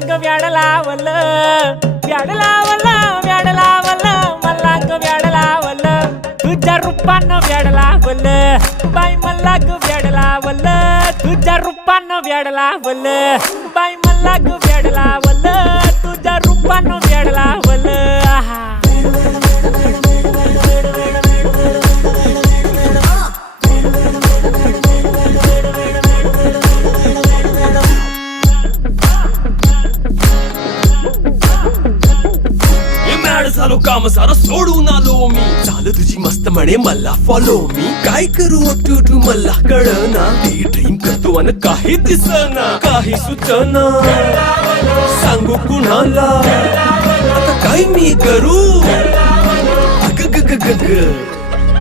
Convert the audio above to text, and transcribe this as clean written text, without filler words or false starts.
ग व्याड लावलं व्याड लावलं व्याड लावलं मला ग व्याड लावलं तुझ्या रूपानं व्याड लावलं बाई मला ग व्याड लावलं तुझ्या रूपानं व्याड लावलं बाई मला ग व्याड लावलं तुझ्या रूपानं व्याड लावलं आहा झालो काम सारा सोडून आलो मी झालं तुझी मस्त म्हणे मला फॉलो मी काय करू टू मला कळना ती ड्रीम करतो आणि काही दिसना काही सुचना सांगू कुणाला आता काय मी करू अग ग ग ग ग